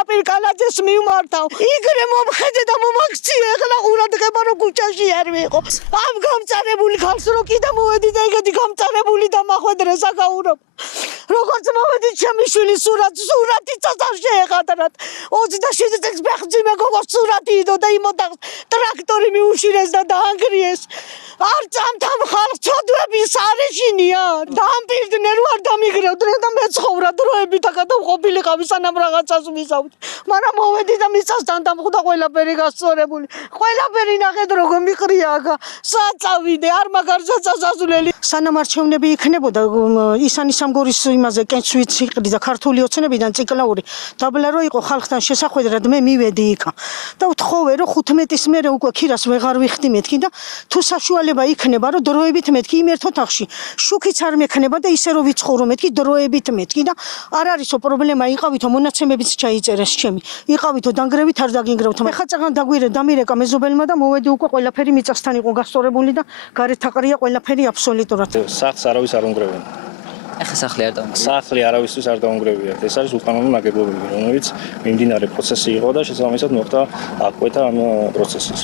ზედაპირ კალაძეს მიმართავ. იგრე მომხედე და მომაქციე ეხლა ყურადღება რომ ქუჩაში არ ვიყო. ამ გამწარებული ხალხს რო კიდე მოვედი და ეგეთი გამწარებული დამახვედრე საკაურო. როგორც მოვედი ჩემი შვილის სურათი წასარ შეეხადრათ. 27 წელს ბეხძიმე გოგოს სურათი იდო და იმოდა ტრაქტორი მიუშირეს და დაანგრიეს. არ წამთავ ხალხს ცოდვები სარეშინია. დამპირდნენ რო არ დამიგრევდნენ და მეცხოვრა დროებით გადავყოფილიყავი სანამ რაღაცას ვიზავთ. მაგრამ მოვედი და მიწასთან დამხვდა ყველაფერი გასწორებული. ყველაფერი ნახეთ როგორ მიყრია აქ. საწავიდე არ მაგარ საწაზვლელი. სანამ არჩევნები იქნებოდა ისანი სამგორის იმაზე კენცვით იყრი და ქართული ოცნებიდან ციკლაური დაბლა რო იყო ხალხთან შესახვედრად მე მივედი იქა და ვთხოვე რომ 15-ის მერე უკვე ქირას ვეღარ ვიხდი მეთქი და თუ საშუალება იქნება რომ დროებით მეთქი იმ ერთ ოთახში შუქიც არ მექნება და ისე რომ ვიცხოვრო მეთქი დროებით მეთქი და არ არისო პრობლემა იყავითო მონაცემებიც ჩაიწერეს ჩემი იყავითო დანგრევით არ დაგინგრევთ მე ხა წაღან დაგვირე დამირეკა მეზობელმა და მოვედი უკვე ყველაფერი მიწასთან იყო გასწორებული და გარეთ აყრია ყველაფერი აბსოლუტურად სახლს არავის არ უნგრევენ ახლა სახლი არ დაუნგრევია. სახლი არავისთვის არ დაუნგრევიათ. ეს არის უკანონო ნაგებობები, რომელიც მიმდინარე პროცესი იყო და შესაბამისად მოხდა აღკვეთა ამ პროცესის.